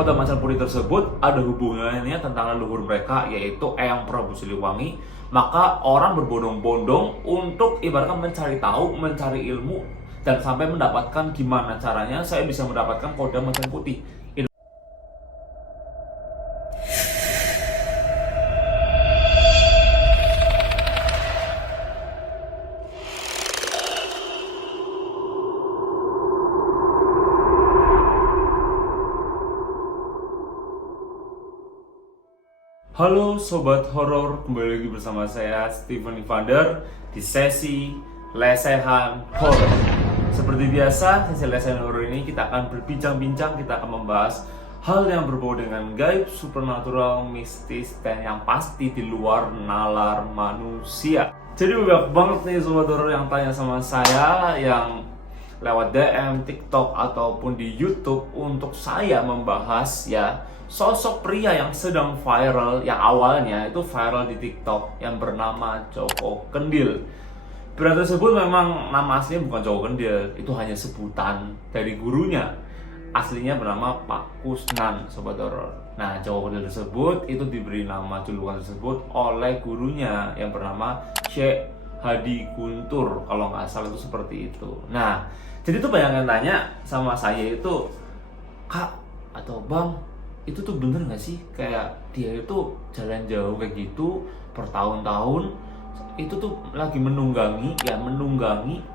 kota Macan Putih tersebut ada hubungannya tentang leluhur mereka, yaitu Eyang Prabu Siliwangi. Maka orang berbondong-bondong untuk ibaratkan mencari tahu, mencari ilmu, dan sampai mendapatkan gimana caranya saya bisa mendapatkan kode Macan Putih. Halo Sobat Horor, kembali lagi bersama saya Steven Evander di sesi Lesehan Horor. Seperti biasa, sesi Lesehan Horor ini kita akan berbincang-bincang, kita akan membahas hal yang berbau dengan gaib, supernatural, mistis, dan yang pasti di luar nalar manusia. Jadi banyak banget nih Sobat Horor yang tanya sama saya, yang lewat DM, TikTok, ataupun di YouTube untuk saya membahas sosok pria yang sedang viral, yang awalnya itu viral di TikTok, yang bernama Joko Kendil. Pria tersebut memang nama aslinya bukan Joko Kendil, itu hanya sebutan dari gurunya. Aslinya bernama Pak Kusnan, Sobat Horor. Nah, Joko Kendil tersebut itu diberi nama julukan tersebut oleh gurunya yang bernama Syekh Hadi Guntur, kalau nggak salah itu seperti itu. Nah, jadi tuh banyak yang tanya sama saya itu, Kak atau Bang, itu tuh bener nggak sih kayak dia itu jalan jauh kayak gitu bertahun-tahun, itu tuh lagi menunggangi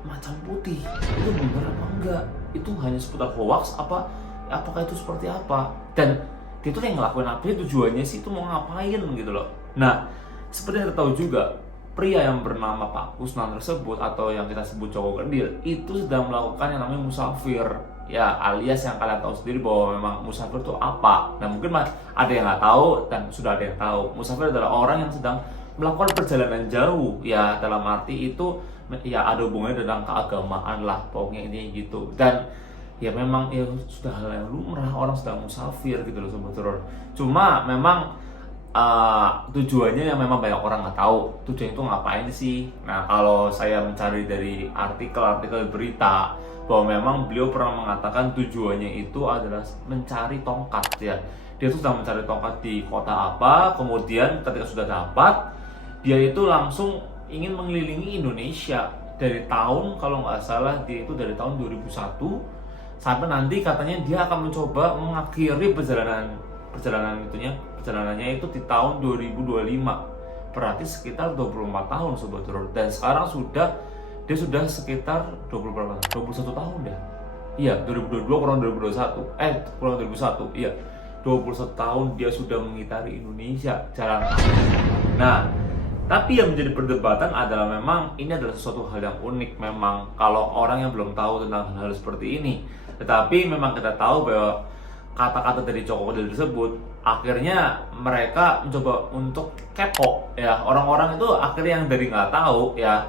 Macan Putih, itu bener apa enggak? Itu hanya seputar hoax apakah itu seperti apa? Dan dia tuh yang ngelakuin apa, tujuannya sih itu mau ngapain gitu loh. Nah, seperti yang kita tahu juga, pria yang bernama Pak Kusnan tersebut atau yang kita sebut Joko Kendil itu sedang melakukan yang namanya musafir, ya alias yang kalian tahu sendiri bahwa memang musafir itu apa. Nah, mungkin ada yang nggak tahu dan sudah ada yang tahu. Musafir adalah orang yang sedang melakukan perjalanan jauh, ya dalam arti itu ya ada hubungannya dengan keagamaan lah, pokoknya ini gitu. Dan ya memang ya sudah hal yang lumrah orang sedang musafir gitu loh Sobat Horor. Cuma memang tujuannya yang memang banyak orang nggak tahu tujuannya itu ngapain sih. Nah, kalau saya mencari dari artikel berita bahwa memang beliau pernah mengatakan tujuannya itu adalah mencari tongkat, ya. Dia tuh sedang mencari tongkat di kota apa, kemudian ketika sudah dapat, dia itu langsung ingin mengelilingi Indonesia dari tahun, kalau nggak salah dia itu dari tahun 2001 sampai nanti katanya dia akan mencoba mengakhiri perjalanannya itu di tahun 2025. Berarti sekitar 24 tahun Sobat Horor. Dan sekarang dia sudah sekitar 21 tahun ya. Iya, 2022 kurang 2021. Kurang 2001. Iya. 21 tahun dia sudah mengitari Indonesia jalan kaki. Nah, tapi yang menjadi perdebatan adalah memang ini adalah sesuatu hal yang unik memang kalau orang yang belum tahu tentang hal seperti ini. Tetapi memang kita tahu bahwa kata-kata dari Joko Kendil tersebut akhirnya mereka mencoba untuk kepo, ya. Orang-orang itu akhirnya yang dari nggak tahu, ya,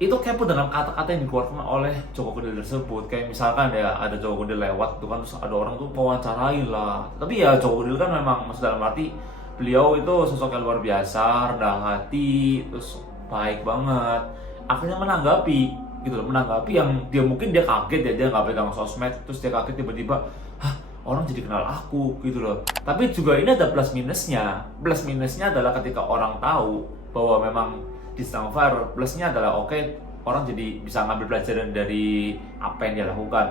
itu kepo dengan kata-kata yang dikeluarkan oleh Joko Kendil tersebut. Kayak misalkan ya ada Joko Kendil lewat tuh kan, terus ada orang tuh wawancarain lah. Tapi ya Joko Kendil kan memang maksud dalam arti beliau itu sosok yang luar biasa, rendah hati, terus baik banget. Akhirnya menanggapi gitu loh, yang dia kaget ya, dia nggak pegang sosmed, terus dia kaget tiba-tiba, orang jadi kenal aku gitu loh. Tapi juga ini ada plus minusnya. Plus minusnya adalah ketika orang tahu bahwa memang di sedang viral, plusnya adalah orang jadi bisa ngambil pelajaran dari apa yang dia lakukan.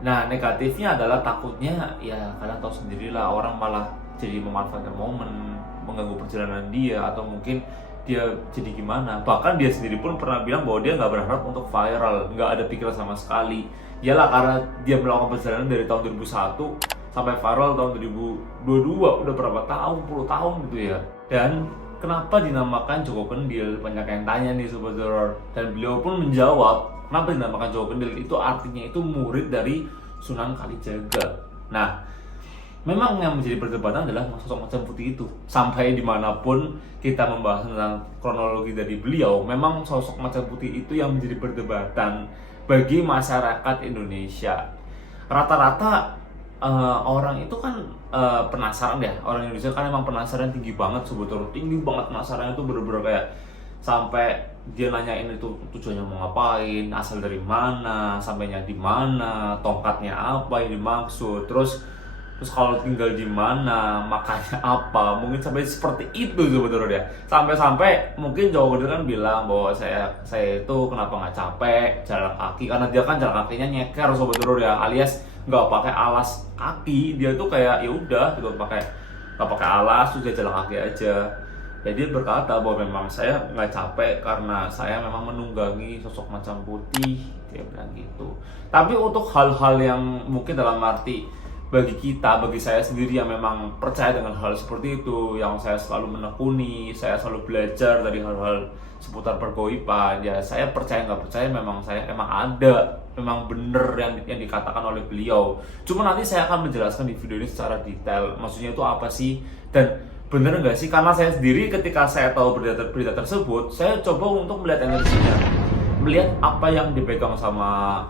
Nah, negatifnya adalah takutnya ya kalian tahu sendirilah, orang malah jadi memanfaatkan momen, mengganggu perjalanan dia, atau mungkin dia jadi gimana. Bahkan dia sendiri pun pernah bilang bahwa dia nggak berharap untuk viral, nggak ada pikiran sama sekali. Iyalah, karena dia melakukan perjalanan dari tahun 2001 sampai viral tahun 2022, udah berapa tahun, 10 tahun gitu ya. Dan kenapa dinamakan Joko Kendil? Banyak yang tanya nih Sobat Horor. Dan beliau pun menjawab, kenapa dinamakan Joko Kendil? Itu artinya itu murid dari Sunan Kalijaga. Nah, memang yang menjadi perdebatan adalah sosok Macan Putih itu. Sampai dimanapun kita membahas tentang kronologi dari beliau, memang sosok Macan Putih itu yang menjadi perdebatan bagi masyarakat Indonesia. Rata-rata orang itu kan penasaran ya. Orang Indonesia kan emang penasaran tinggi banget sebetulnya. Tinggi banget penasarannya tuh bener-bener kayak sampai dia nanyain itu tujuannya mau ngapain, asal dari mana, sampainya di mana, tongkatnya apa yang dimaksud, terus terus kalau tinggal di mana, makannya apa, mungkin sampai seperti itu sebetulnya dia. Sampai-sampai mungkin Joko Kendil kan bilang bahwa saya itu kenapa nggak capek jalan kaki, karena dia kan jalan kakinya nyeker sebetulnya dia, alias nggak pakai alas kaki. Dia tuh kayak ya udah gitu, nggak pakai alas, terus dia jalan kaki aja. Jadi dia berkata bahwa memang saya nggak capek karena saya memang menunggangi sosok macan putih, dia bilang gitu. Tapi untuk hal-hal yang mungkin dalam arti bagi saya sendiri yang memang percaya dengan hal seperti itu, yang saya selalu menekuni, saya selalu belajar dari hal-hal seputar pergoiban, ya saya percaya nggak percaya memang saya emang ada, memang bener yang dikatakan oleh beliau. Cuma nanti saya akan menjelaskan di video ini secara detail, maksudnya itu apa sih dan bener nggak sih? Karena saya sendiri ketika saya tahu berita tersebut, saya coba untuk melihat energinya, melihat apa yang dipegang sama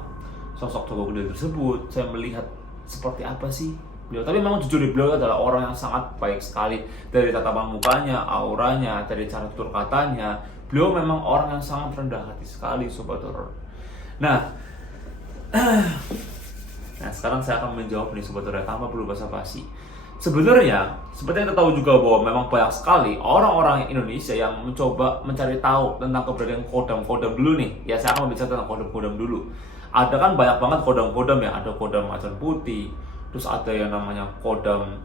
sosok Joko Kendil tersebut. Saya melihat seperti apa sih beliau. Tapi memang jujur, beliau adalah orang yang sangat baik sekali, dari tatapan mukanya, auranya, dari cara tutur katanya. Beliau memang orang yang sangat rendah hati sekali, Sobat Horor. Nah, sekarang saya akan menjawab nih Sobat Horor tanpa perlu basa-basi. Sebenarnya, seperti yang kita tahu juga bahwa memang banyak sekali orang-orang Indonesia yang mencoba mencari tahu tentang keberadaan kodam-kodam dulu nih. Ya, saya akan berbicara tentang kodam-kodam dulu. Ada kan banyak banget kodam-kodam ya, ada kodam macan putih, terus ada yang namanya kodam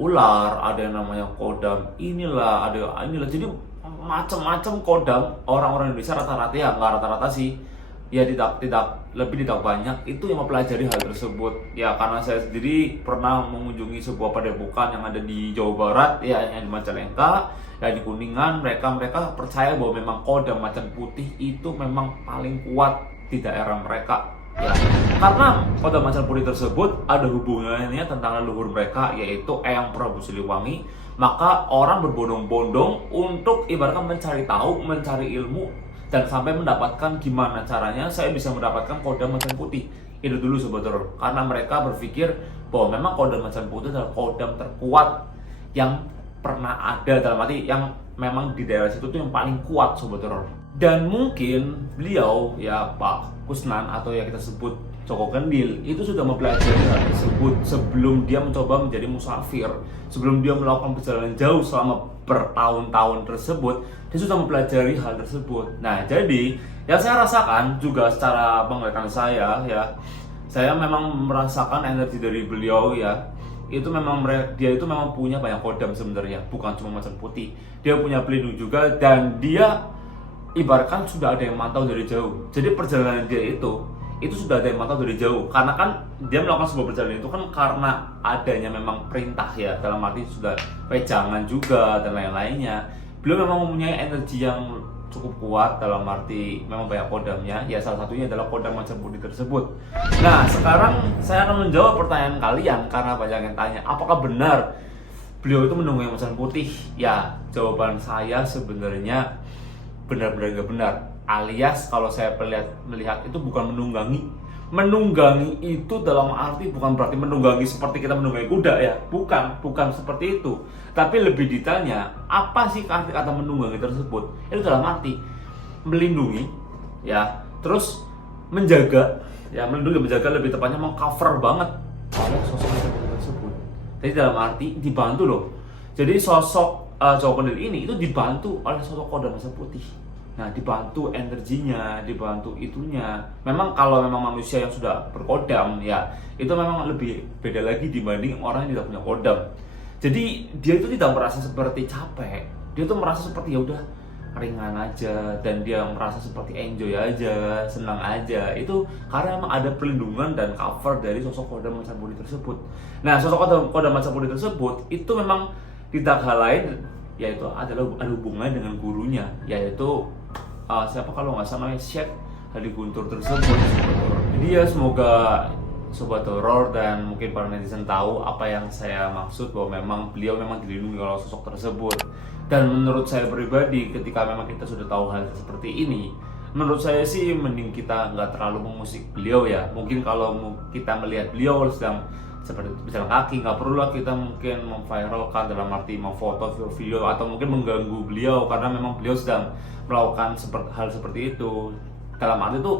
ular, ada yang namanya kodam inilah, ada inilah. Jadi macam-macam kodam orang-orang Indonesia rata-rata, ya nggak rata-rata sih, ya tidak banyak itu yang mempelajari hal tersebut. Ya karena saya sendiri pernah mengunjungi sebuah padepokan yang ada di Jawa Barat, ya yang di Majalengka, ya di Kuningan. Mereka percaya bahwa memang kodam macan putih itu memang paling kuat di daerah mereka, ya karena kodam macan putih tersebut ada hubungannya tentang leluhur mereka, yaitu Eyang Prabu Siliwangi. Maka orang berbondong-bondong untuk ibaratkan mencari tahu, mencari ilmu, dan sampai mendapatkan gimana caranya saya bisa mendapatkan kodam macan putih. Itu dulu Sobat Horor, karena mereka berpikir bahwa memang kodam macan putih adalah kodam terkuat yang pernah ada, dalam arti yang memang di daerah situ tuh yang paling kuat Sobat Horor. Dan mungkin beliau, ya Pak Kusnan atau yang kita sebut Joko Kendil, itu sudah mempelajari hal tersebut sebelum dia mencoba menjadi musafir, sebelum dia melakukan perjalanan jauh selama bertahun-tahun tersebut. Dia sudah mempelajari hal tersebut. Nah, jadi yang saya rasakan juga secara penglihatan saya, ya saya memang merasakan energi dari beliau, ya itu memang dia itu memang punya banyak kodam sebenarnya, bukan cuma macan putih. Dia punya pelindung juga, dan dia ibaratkan sudah ada yang mantau dari jauh. Jadi perjalanan dia itu sudah ada yang mantau dari jauh, karena kan dia melakukan sebuah perjalanan itu kan karena adanya memang perintah, ya dalam arti sudah pejangan juga dan lain-lainnya. Beliau memang mempunyai energi yang cukup kuat, dalam arti memang banyak kodamnya, ya salah satunya adalah kodam macan putih tersebut. Nah, sekarang saya akan menjawab pertanyaan kalian, karena banyak yang tanya apakah benar beliau itu menunggangi macan putih. Ya, jawaban saya sebenarnya benar-benar gak benar, alias kalau saya melihat itu bukan menunggangi. Menunggangi itu dalam arti bukan berarti menunggangi seperti kita menunggangi kuda, ya bukan seperti itu. Tapi lebih detailnya, apa sih arti kata menunggangi tersebut? Itu dalam arti melindungi, ya terus menjaga, ya melindungi, menjaga, lebih tepatnya mengcover banget oleh sosok tersebut. Jadi dalam arti dibantu loh. Jadi sosok Joko Kendil ini itu dibantu oleh sosok kodam macan putih. Nah, dibantu energinya, dibantu itunya. Memang kalau memang manusia yang sudah berkodam, ya itu memang lebih beda lagi dibanding orang yang tidak punya kodam. Jadi dia itu tidak merasa seperti capek, dia tuh merasa seperti ya udah ringan aja, dan dia merasa seperti enjoy aja, senang aja. Itu karena memang ada perlindungan dan cover dari sosok kodam macan putih tersebut. Nah, sosok kodam macan putih tersebut itu memang tidak hal lain, yaitu adalah ada hubungannya dengan gurunya, yaitu siapa kalau nggak salah namanya Syekh Hadi Guntur tersebut. Jadi ya semoga Sobat Horor dan mungkin para netizen tahu apa yang saya maksud, bahwa memang beliau memang dilindungi oleh sosok tersebut. Dan menurut saya pribadi, ketika memang kita sudah tahu hal seperti ini, menurut saya sih mending kita nggak terlalu memusik beliau, ya. Mungkin kalau kita melihat beliau sedang seperti berjalan kaki, nggak perlu lah kita mungkin memviralkan, dalam arti memfoto video atau mungkin mengganggu beliau, karena memang beliau sedang melakukan hal seperti itu. Dalam arti itu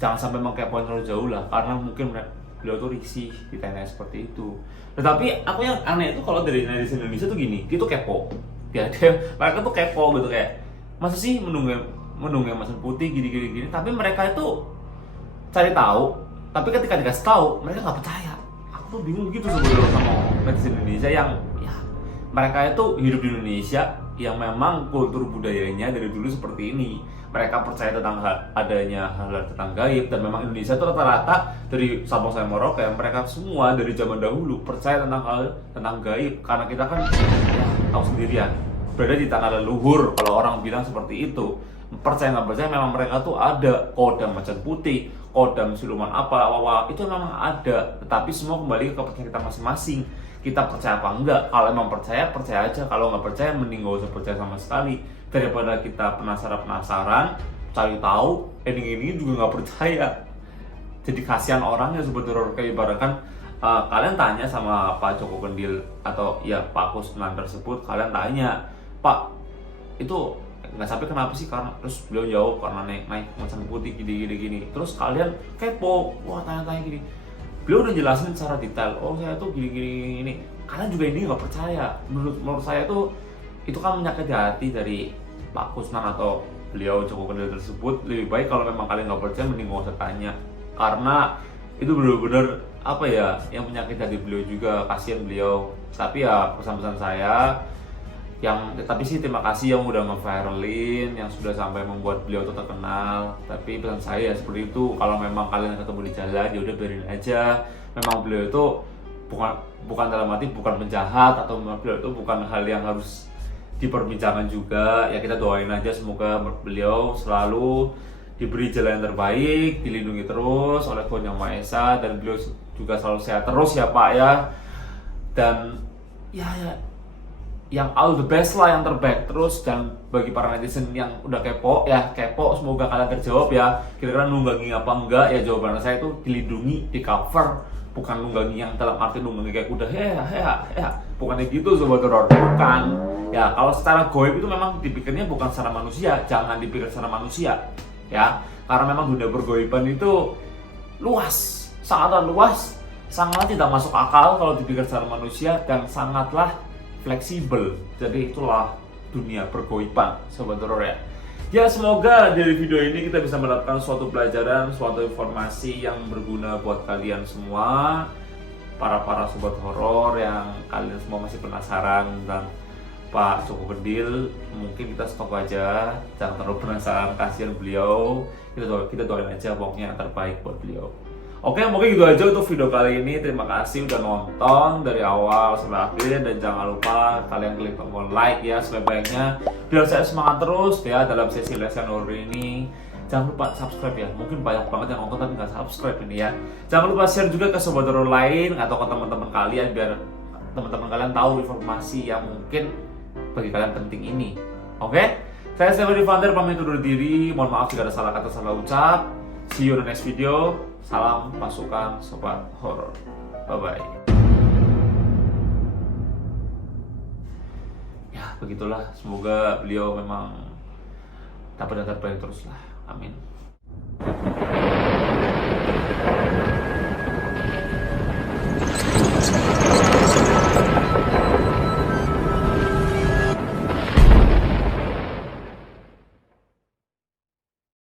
jangan sampai mengkepoin terlalu jauh lah, karena mungkin beliau tuh risih ditanya seperti itu. Tetapi aku yang aneh itu kalau dari netizen Indonesia tuh gini, dia tuh kepo. Mereka tuh kepo gitu kayak, masa sih menunggu Macan Putih gini. Tapi mereka itu cari tahu. Tapi ketika dikasih tahu, mereka nggak percaya. Aku tuh bingung gitu sebenarnya sama netizen Indonesia yang ya mereka itu hidup di Indonesia yang memang kultur budayanya dari dulu seperti ini. Mereka percaya tentang adanya hal-hal tentang gaib, dan memang Indonesia itu rata-rata dari Sabang sampai Merauke mereka semua dari zaman dahulu percaya tentang hal tentang gaib, karena kita kan ya, tahu sendirian berada di tanah leluhur. Kalau orang bilang seperti itu, percaya nggak percaya, memang mereka tuh ada kodam Macan Putih, kodam siluman apa itu memang ada. Tetapi semua kembali ke kepercayaan kita masing-masing. Kita percaya apa enggak? Kalau emang percaya aja. Kalau nggak percaya, mending gak usah percaya sama sekali. Daripada kita penasaran cari tahu ini juga nggak percaya. Jadi kasihan orangnya sebetulnya. Kayak ibaratkan kalian tanya sama Pak Joko Kendil atau ya Pak Kusnan tersebut, kalian tanya, Pak itu nggak sampai kenapa sih, karena terus beliau jawab karena naik Macan Putih gini. Terus kalian kepo, wah tanya-tanya gini. Beliau udah jelasin secara detail, oh saya tuh gini. Kalian juga ini nggak percaya. Menurut saya tuh itu kan menyakiti hati dari Pak Kusnan atau beliau Joko Kendil tersebut. Lebih baik kalau memang kalian nggak percaya, mending nggak usah tanya, karena itu benar-benar apa ya, yang menyakiti hati beliau juga. Kasihan beliau. Tapi ya pesan-pesan saya tapi sih terima kasih yang udah nge-viralin, yang sudah sampai membuat beliau tuh terkenal. Tapi pesan saya seperti itu, kalau memang kalian ketemu di jalan ya udah biarin aja. Memang beliau itu bukan dalam arti bukan penjahat, atau beliau itu bukan hal yang harus diperbincangkan juga. Ya kita doain aja semoga beliau selalu diberi jalan yang terbaik, dilindungi terus oleh Tuhan Yang Maha Esa, dan beliau juga selalu sehat terus ya Pak ya. Dan ya yang all the best lah, yang terbaik terus. Dan bagi para netizen yang udah kepo, semoga kalian terjawab ya, kira-kira nunggangi apa enggak. Ya jawaban saya itu dilindungi, di cover, bukan nunggangi yang dalam arti nunggangi kayak kuda bukan gitu sobat horor, bukan. Ya kalau secara goib itu memang dipikirnya bukan secara manusia, jangan dipikir secara manusia ya, karena memang dunia pergoiban itu luas, sangatlah luas, sangat tidak masuk akal kalau dipikir secara manusia, dan sangatlah fleksibel. Jadi itulah dunia pergoiban sobat horor ya. Ya semoga dari video ini kita bisa mendapatkan suatu pelajaran, suatu informasi yang berguna buat kalian semua, para sobat horor yang kalian semua masih penasaran tentang Pak Joko Kendil. Mungkin kita stop aja, jangan terlalu penasaran, kasihan beliau. Kita doain aja pokoknya yang terbaik buat beliau. Oke, mungkin gitu aja untuk video kali ini. Terima kasih udah nonton dari awal sampai akhir, dan jangan lupa kalian klik tombol like ya sebanyak-banyaknya biar saya semangat terus ya dalam sesi lesan horor ini. Jangan lupa subscribe ya, mungkin banyak banget yang nonton tapi nggak subscribe ini ya. Jangan lupa share juga ke sobat horor lain atau ke teman-teman kalian, biar teman-teman kalian tahu informasi yang mungkin bagi kalian penting ini. Oke, saya Stefan Ivander pamit undur diri. Mohon maaf jika ada salah kata, salah ucap. See you in the next video. Salam pasukan sobat horor. Bye-bye. Ya, begitulah. Semoga beliau memang dapat yang terbaik terus lah. Amin.